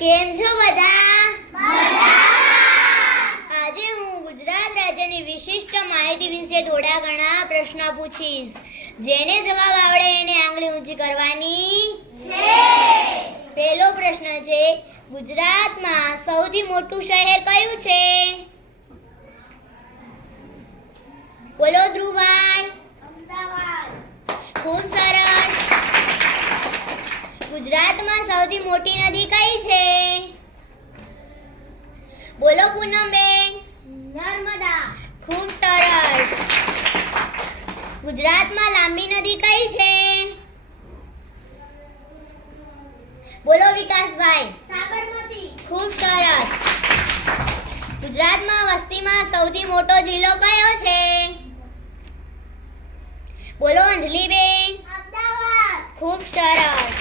કેમ છો બધા? આજે હું ગુજરાત રાજ્યની વિશિષ્ટ માહિતી વિશે થોડા ઘણા પ્રશ્નો પૂછીશ. જેને જવાબ આવડે એને આંગળી ઊંચી કરવાની છે. પહેલો પ્રશ્ન છે, ગુજરાતમાં સૌથી મોટું શહેર કયું છે? બોલો ધ્રુવભાઈ. અમદાવાદ. ખૂબ સરસ. ગુજરાતમાં સૌથી મોટી નદી કઈ છે? બોલો પૂનમબેન. નર્મદા. ખૂબ સરસ. ગુજરાતમાં લાંબી નદી કઈ છે? બોલો વિકાસભાઈ. સાબરમતી. ખૂબ સરસ. ગુજરાતમાં વસ્તીમાં સૌથી મોટો જિલ્લો કયો છે? બોલો અંજલીબેન. અમદાવાદ. ખૂબ સરસ.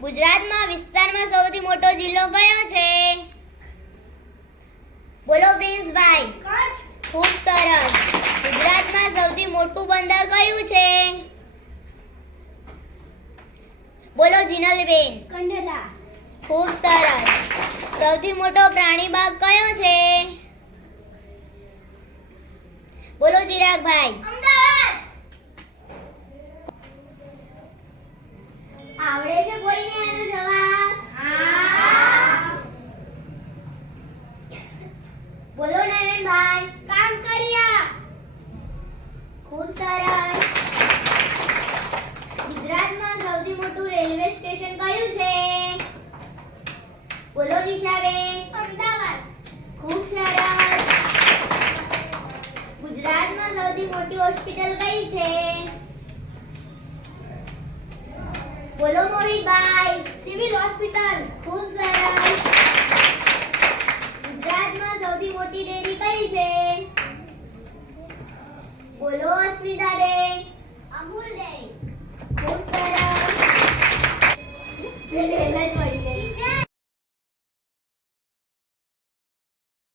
ગુજરાતમાં વિસ્તારમાં સૌથી મોટો જિલ્લો કયો છે? બોલો પ્રિન્સભાઈ. કચ્છ. ખૂબ સરસ. ગુજરાતમાં સૌથી મોટું બંદર કયું છે? બોલો જીનલબેન. કંડલા. ખૂબ સરસ. સૌથી મોટો પ્રાણી બાગ કયો છે? બોલો ચિરાગભાઈ. અમદાવાદ. આવડે છે કોઈને આનો જવાબ? હા. બોલો નયનભાઈ. કાંકરિયા. ખૂબ સરસ. ગુજરાતમાં સૌથી મોટું રેલવે સ્ટેશન કયું છે? બોલો નિશાબેન. અમદાવાદ. ખૂબ સરસ. ગુજરાતમાં સૌથી મોટી હોસ્પિટલ કઈ છે? બોલો મોહિતભાઈ. Civil hospital. ખૂબ સરસ. ગુજરાતમાં સૌથી મોટી ડેરી કઈ છે? બોલો અસ્મિતાબેન. અમૂલ ડેરી. ખૂબ સરસ.